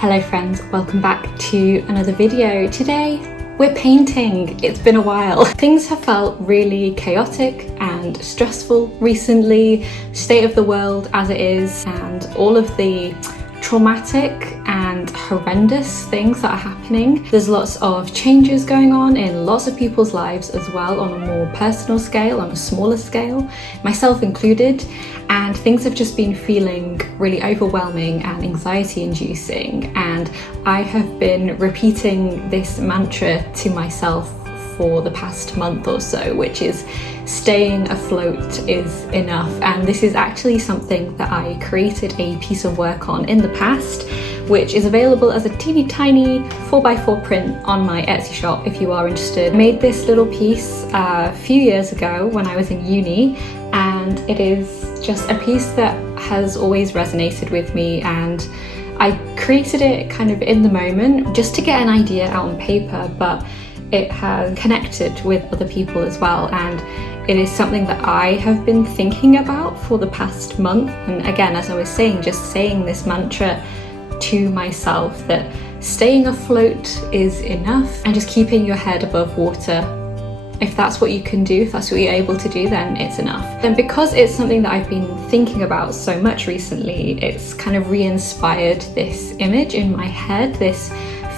Hello friends, welcome back to another video. Today we're painting. It's been a while. Things have felt really chaotic and stressful recently, state of the world as it is, and all of the traumatic and horrendous things that are happening. There's lots of changes going on in lots of people's lives as well, on a more personal scale, on a smaller scale, myself included, and things have just been feeling really overwhelming and anxiety inducing, and I have been repeating this mantra to myself for the past month or so, which is staying afloat is enough. And this is actually something that I created a piece of work on in the past, which is available as a teeny tiny 4x4 print on my Etsy shop if you are interested. I made this little piece a few years ago when I was in uni, and it is just a piece that has always resonated with me, and I created it kind of in the moment just to get an idea out on paper, but it has connected with other people as well, and it is something that I have been thinking about for the past month. And again, as I was saying, just saying this mantra to myself that staying afloat is enough, and just keeping your head above water. If that's what you can do, if that's what you're able to do, then it's enough. And because it's something that I've been thinking about so much recently, it's kind of re-inspired this image in my head, this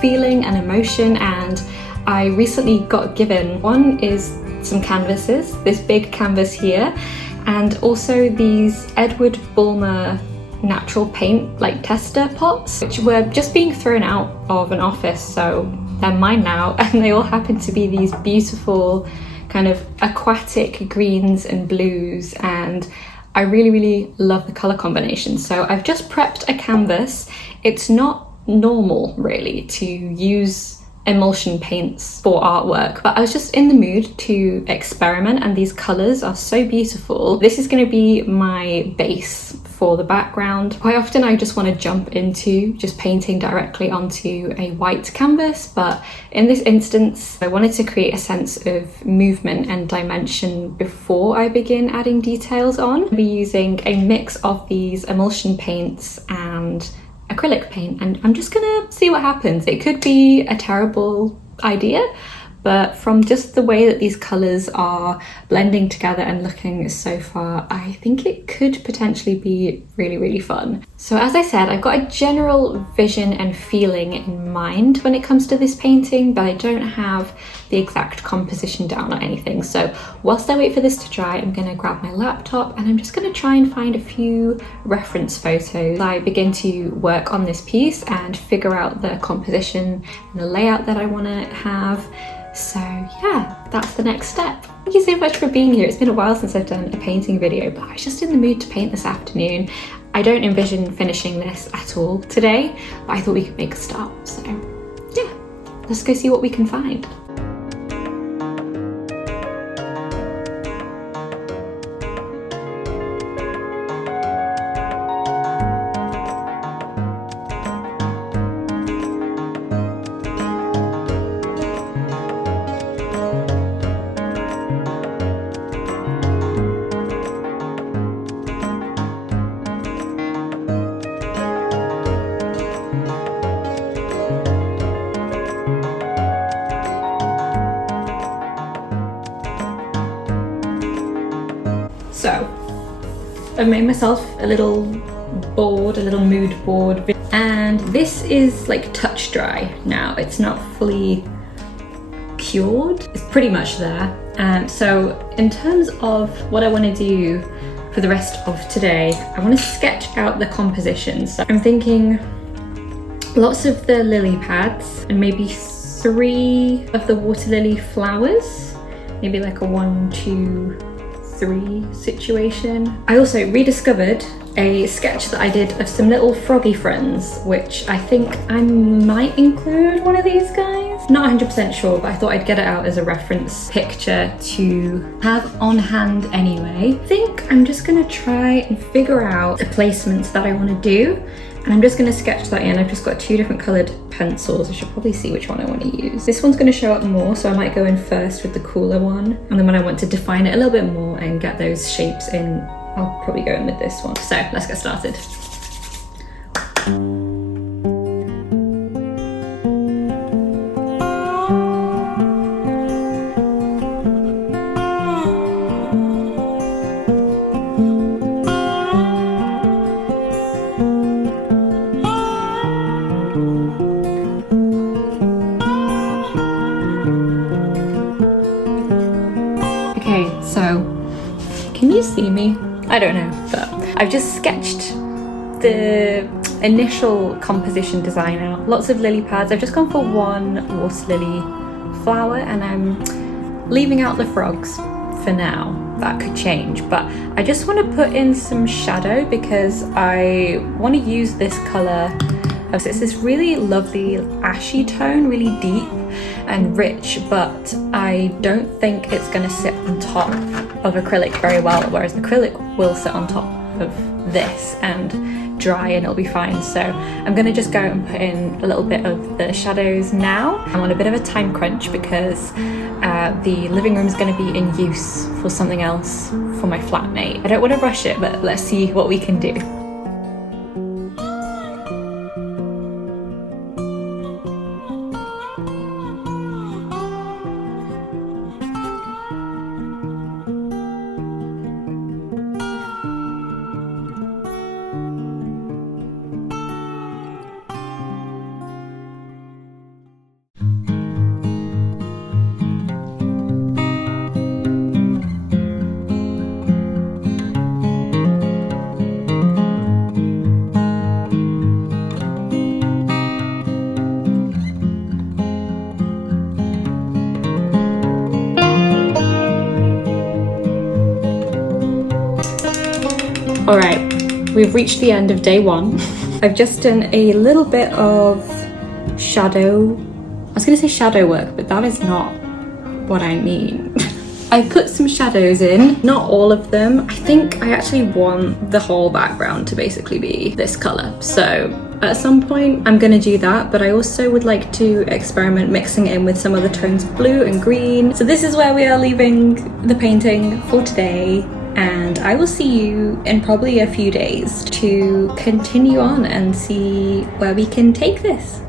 feeling and emotion. And I recently got given, one is some canvases, this big canvas here, and also these Edward Bulmer natural paint like tester pots, which were just being thrown out of an office, so they're mine now, and they all happen to be these beautiful kind of aquatic greens and blues, and I really love the colour combination. So I've just prepped a canvas. It's not normal really to use emulsion paints for artwork, but I was just in the mood to experiment, and these colours are so beautiful. This is going to be my base for the background. Quite often I just want to jump into just painting directly onto a white canvas, but in this instance I wanted to create a sense of movement and dimension before I begin adding details on. I'll be using a mix of these emulsion paints and acrylic paint, and I'm just gonna see what happens. It could be a terrible idea, but from just the way that these colours are blending together and looking so far, I think it could potentially be really fun. So as I said, I've got a general vision and feeling in mind when it comes to this painting, but I don't have the exact composition down or anything. So whilst I wait for this to dry, I'm gonna grab my laptop and I'm just gonna try and find a few reference photos. I begin to work on this piece and figure out the composition and the layout that I wanna have. So yeah, that's the next step. Thank you so much for being here. It's been a while since I've done a painting video, but I was just in the mood to paint this afternoon. I don't envision finishing this at all today, but I thought we could make a start. So yeah, let's go see what we can find. So I've made myself a little board, a little mood board, and this is like touch dry now. It's not fully cured, it's pretty much there. So in terms of what I want to do for the rest of today, I want to sketch out the composition. So I'm thinking lots of the lily pads and maybe 3 of the water lily flowers, maybe like a 1, 2, 3 situation. I also rediscovered a sketch that I did of some little froggy friends, which I think I might include one of these guys. Not 100% sure, but I thought I'd get it out as a reference picture to have on hand anyway. I think I'm just gonna try and figure out the placements that I want to do, and I'm just going to sketch that in. I've just got 2 different coloured pencils. I should probably see which one I want to use. This one's going to show up more, so I might go in first with the cooler one, and then when I want to define it a little bit more and get those shapes in, I'll probably go in with this one. So let's get started. I don't know, but I've just sketched the initial composition design out. Lots of lily pads. I've just gone for one water lily flower, and I'm leaving out the frogs for now. That could change, but I just want to put in some shadow because I want to use this colour. It's this really lovely ashy tone, really deep and rich, but I don't think it's going to sit on top of acrylic very well, whereas acrylic will sit on top of this and dry and it'll be fine. So I'm going to just go and put in a little bit of the shadows now. I'm on a bit of a time crunch because the living room is going to be in use for something else for my flatmate. I don't want to rush it, but let's see what we can do. All right, we've reached the end of day one. I've just done a little bit of shadow. I was gonna say shadow work, but that is not what I mean. I put some shadows in, not all of them. I think I actually want the whole background to basically be this color. So at some point I'm gonna do that, but I also would like to experiment mixing it in with some other tones of blue and green. So this is where we are leaving the painting for today. And I will see you in probably a few days to continue on and see where we can take this.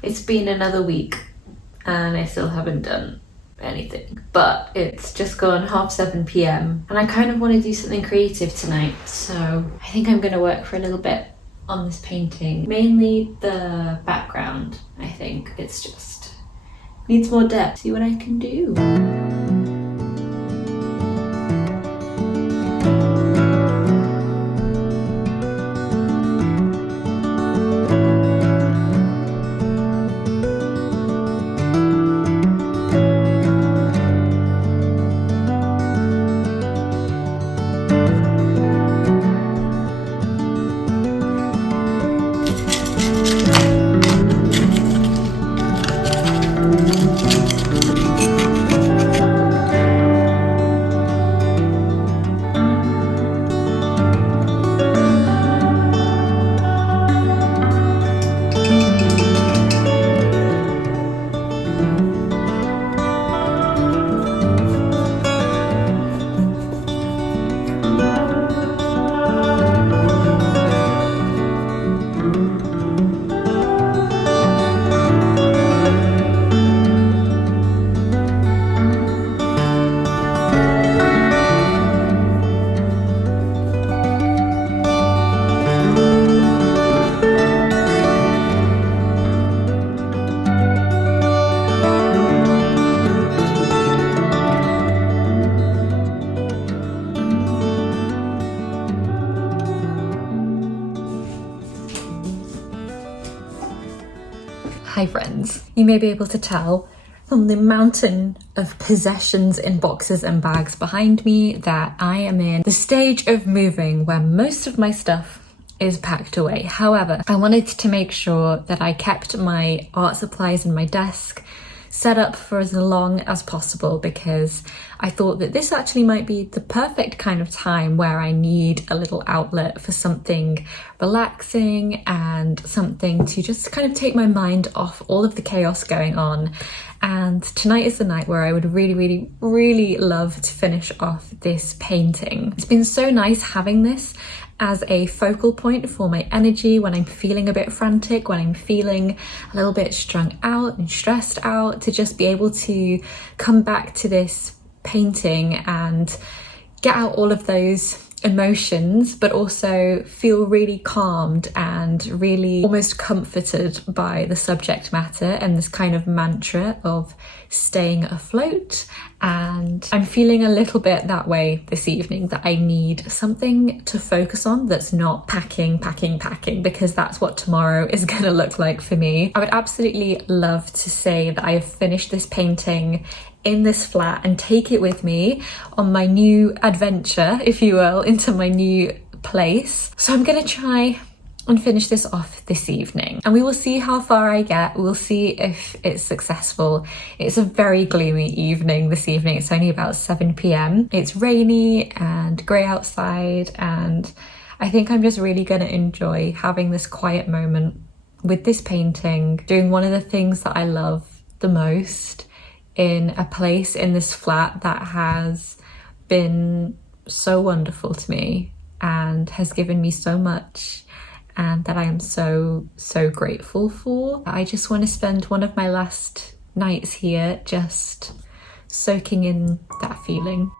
It's been another week and I still haven't done anything, but it's just gone 7:30 p.m. and I kind of want to do something creative tonight, so I think I'm going to work for a little bit on this painting. Mainly the background, I think. It's just needs more depth. See what I can do. Hi friends, you may be able to tell from the mountain of possessions in boxes and bags behind me that I am in the stage of moving where most of my stuff is packed away. However, I wanted to make sure that I kept my art supplies in my desk set up for as long as possible, because I thought that this actually might be the perfect kind of time where I need a little outlet for something relaxing and something to just kind of take my mind off all of the chaos going on. And tonight is the night where I would really love to finish off this painting. It's been so nice having this as a focal point for my energy when I'm feeling a bit frantic, when I'm feeling a little bit strung out and stressed out, to just be able to come back to this painting and get out all of those emotions, but also feel really calmed and really almost comforted by the subject matter and this kind of mantra of staying afloat. And I'm feeling a little bit that way this evening, that I need something to focus on that's not packing, because that's what tomorrow is going to look like for me. I would absolutely love to say that I have finished this painting in this flat and take it with me on my new adventure, if you will, into my new place. So I'm gonna try and finish this off this evening, and we will see how far I get. We'll see if it's successful. It's a very gloomy evening this evening. It's only about 7 p.m. It's rainy and grey outside, and I think I'm just really gonna enjoy having this quiet moment with this painting, doing one of the things that I love the most in a place in this flat that has been so wonderful to me and has given me so much, and that I am so grateful for. I just want to spend one of my last nights here just soaking in that feeling.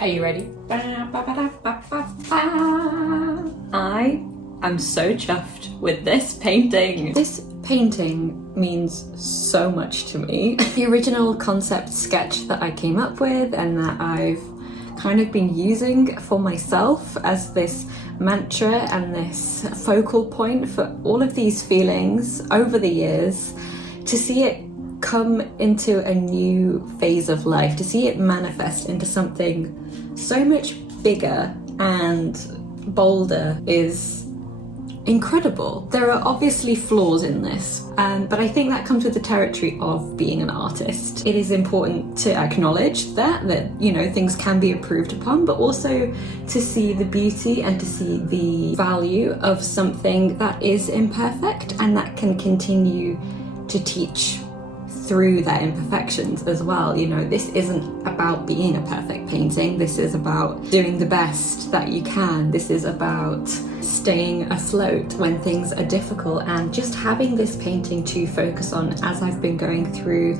Are you ready? I am so chuffed with this painting. This painting means so much to me. The original concept sketch that I came up with and that I've kind of been using for myself as this mantra and this focal point for all of these feelings over the years, to see it come into a new phase of life, to see it manifest into something so much bigger and bolder is incredible. There are obviously flaws in this, but I think that comes with the territory of being an artist. It is important to acknowledge that you know, things can be improved upon, but also to see the beauty and to see the value of something that is imperfect and that can continue to teach through their imperfections as well. You know, this isn't about being a perfect painting. This is about doing the best that you can. This is about staying afloat when things are difficult, and just having this painting to focus on as I've been going through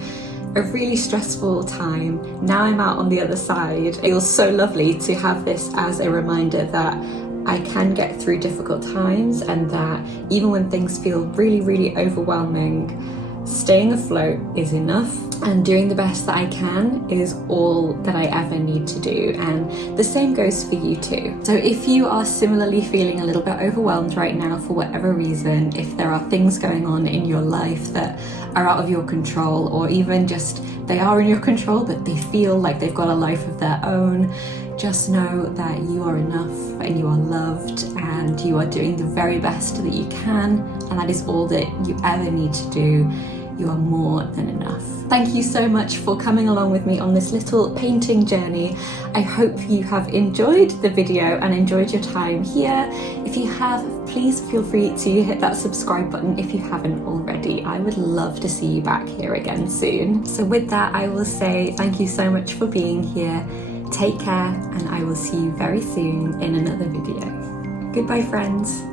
a really stressful time. Now I'm out on the other side. It feels so lovely to have this as a reminder that I can get through difficult times, and that even when things feel really, really overwhelming, staying afloat is enough, and doing the best that I can is all that I ever need to do. And the same goes for you too. So if you are similarly feeling a little bit overwhelmed right now for whatever reason, if there are things going on in your life that are out of your control, or even just they are in your control but they feel like they've got a life of their own, just know that you are enough and you are loved and you are doing the very best that you can, and that is all that you ever need to do. You are more than enough. Thank you so much for coming along with me on this little painting journey. I hope you have enjoyed the video and enjoyed your time here. If you have, please feel free to hit that subscribe button if you haven't already. I would love to see you back here again soon. So with that, I will say thank you so much for being here. Take care, and I will see you very soon in another video. Goodbye, friends.